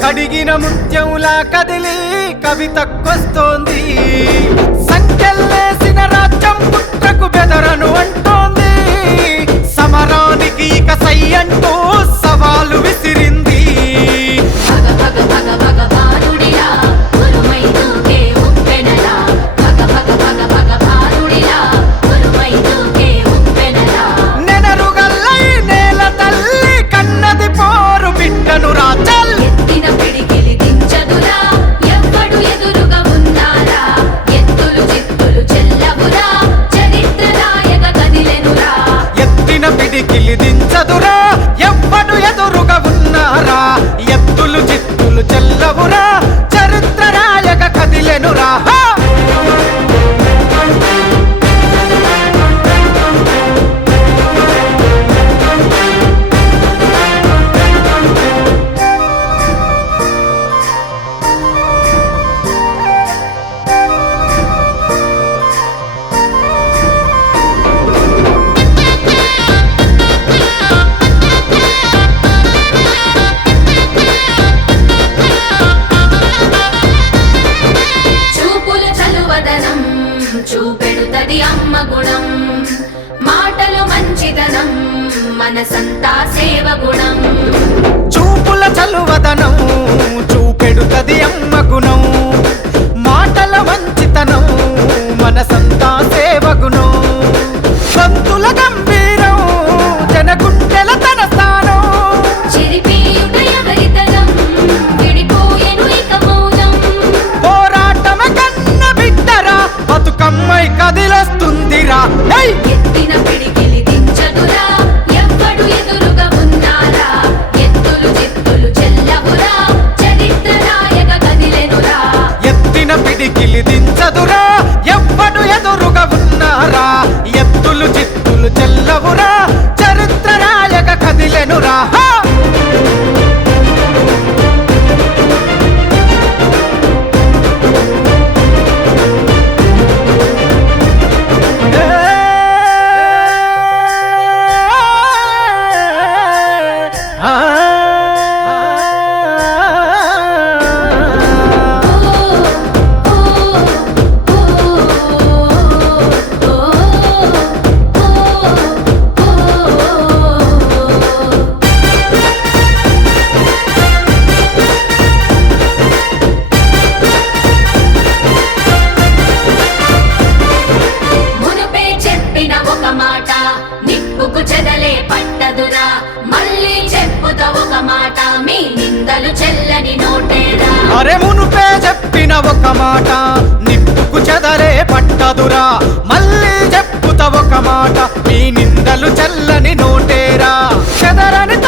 కడిగిన ముత్యంలా కదిలి కవితకొస్తోంది. సంకెళ్ళేసిన రాజ్యం పుట్రకు బెదరను అంటోంది. సమరానికి ఇక సై అంటూ సవాలు విసిరింది. నెనరుగల్లై నేల తల్లి కన్నది పోరు బిడ్డను రాజల్. పిడికిలి దించదురా ఎవ్వడు ఎదురుగా ఉన్నారా. ఎత్తులు చిత్తులు చెల్లవురా చరిత్ర రాయక కదిలెనురా. చూపెడుతది అమ్మ గుణం, మాటలు మంచిదనం, మనసంతా సేవ గుణం. చూపుల చలువదనం చూపెడుతది అమ్మ గుణం, మాటల మంచితనం, మనసంతా సేవ గుణం. గొంతుల గంభీరం జనగుండెల తన స్థానం. చిరిపీయుట ఎవరితనం విడిపోయెను ఇక మౌనం. పోరాటమ కన్న బిడ్డరా బతుకమ్మై కదిలొస్తుందిరా. ఎత్తిన పిడికిలి దించదురా ఎవ్వడు ఎదురుగా ఉన్నారా. ఎత్తులు చిత్తులు చెల్లవురా చరిత్ర రాయక కదిలెనురా. ఎత్తిన పిడికిలి దించదురా ఎవ్వడు ఎదురుగా ఉన్నారా. ఎత్తులు చిత్తులు చెల్లవురా చరిత్ర రాయక కదిలెనురా. నిప్పుకు చెదలే పట్టదురా మళ్ళీ చెప్పుత ఒక మాట, మీ నిందలు చెల్లని నోటేరా. అరే మునుపే చెప్పిన ఒక మాట నిప్పుకు చెదలే పట్టదురా. మళ్ళీ చెప్పుత ఒక మాట, మీ నిందలు చెల్లని నోటేరా. చెదరని